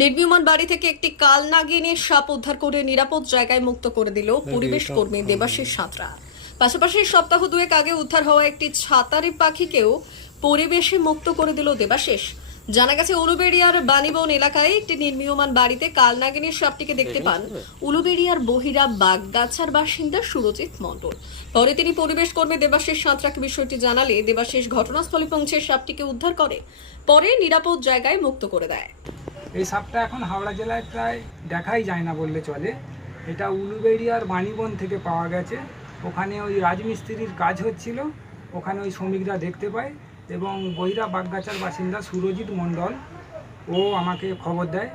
নির্মীয়মান বাড়ি থেকে একটি কালনাগিনী সাপ উদ্ধার করে নিরাপদ জায়গায় মুক্ত করে দিল পরিবেশ কর্মী দেবাশিস সাঁতরা। পাশাপাশি সপ্তাহ দুয়েক আগে উদ্ধার হওয়া একটি ছাতারি পাখিকেও পরিবেশে মুক্ত করে দিল দেবাশিস। জানা গেছে উলুবেড়িয়ার বাণীবন এলাকায় একটি নির্মীয়মান বাড়িতে কালনাগিনীর সাপটিকে দেখতে পান উলুবেড়িয়ার বহিরা বাগগাছার বাসিন্দা সুরজিৎ মণ্ডল। পরে তিনি পরিবেশ কর্মী দেবাশিস সাঁতরাকে বিষয়টি জানালে দেবাশিস ঘটনাস্থলে পৌঁছে সাপটিকে উদ্ধার করে পরে নিরাপদ জায়গায় মুক্ত করে দেয়। এই সাপটা এখন হাওড়া জেলায় প্রায় দেখাই যায় না বললে চলে। এটা উলুবেড়িয়ার বাণীবন থেকে পাওয়া গেছে। ওখানে ওই রাজমিস্ত্রির কাজ হচ্ছিল, ওখানে ওই শ্রমিকরা দেখতে পায় এবং বহিরা বাগগাছার বাসিন্দা সুরজিৎ মণ্ডল ও আমাকে খবর দেয়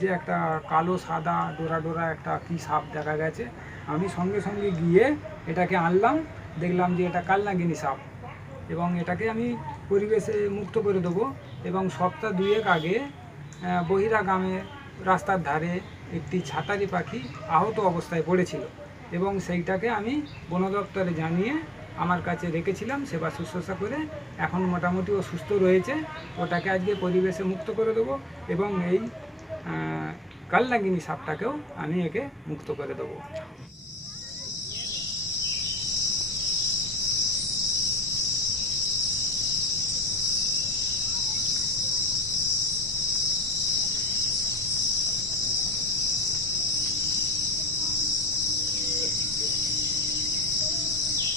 যে একটা কালো সাদা ডোরা ডোরা একটা কী সাপ দেখা গেছে। আমি সঙ্গে সঙ্গে গিয়ে এটাকে আনলাম, দেখলাম যে এটা কালনাগিনী সাপ এবং এটাকে আমি পরিবেশে মুক্ত করে দেবো। এবং সপ্তাহ দুয়েক আগে বহিরা গ্রামে রাস্তার ধারে একটি ছাতারি পাখি আহত অবস্থায় পড়েছিল এবং সেইটাকে আমি বন দপ্তরে জানিয়ে আমার কাছে রেখেছিলাম সেবা শুশ্রূষা করে। এখন মোটামুটি ও সুস্থ রয়েছে, ওটাকে আজকে পরিবেশে মুক্ত করে দেবো এবং এই কালনাগিনী সাপটাকেও আমি একে মুক্ত করে দেবো।